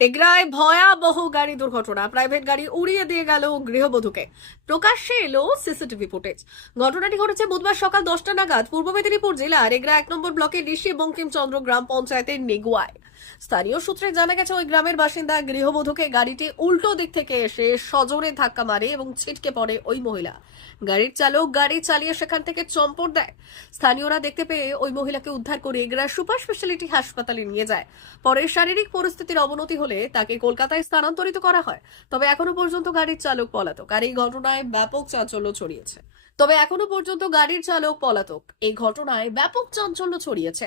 এগরায় ভয়াবহ গাড়ি দুর্ঘটনা। প্রাইভেট গাড়ি উড়িয়ে দিয়ে গেল গৃহবধূকে। প্রকাশ্যে এলো সিসিটিভি ফুটেজ। ঘটনাটি ঘটেছে বুধবার সকাল দশটা নাগাদ। পূর্ব মেদিনীপুর জেলার এগরা এক নম্বর ব্লকের ঋষি বঙ্কিমচন্দ্র গ্রাম পঞ্চায়েতের নেগুয়ায়। স্থানীয় সূত্রে জানা গেছে, ওই গ্রামের বাসিন্দা গৃহবধূকে গাড়িটি উল্টো দিক থেকে এসে সজোরে ধাক্কা মারে এবং ছিটকে পড়ে ওই মহিলা। গাড়ির চালক গাড়ি চালিয়ে সেখান থেকে চম্পট দেয়। স্থানীয়রা দেখতে পেয়ে ওই মহিলাকে উদ্ধার করে এগরা সুপার স্পেশালিটি হাসপাতালে নিয়ে যায়। পরে শারীরিক পরিস্থিতির অবনতি হলে তাকে কলকাতায় স্থানান্তরিত করা হয়। তবে এখনও পর্যন্ত গাড়ির চালক পলাতক। আর এই ঘটনায় ব্যাপক চাঞ্চল্য ছড়িয়েছে। তবে এখনও পর্যন্ত গাড়ির চালক পলাতক। এই ঘটনায় ব্যাপক চাঞ্চল্য ছড়িয়েছে।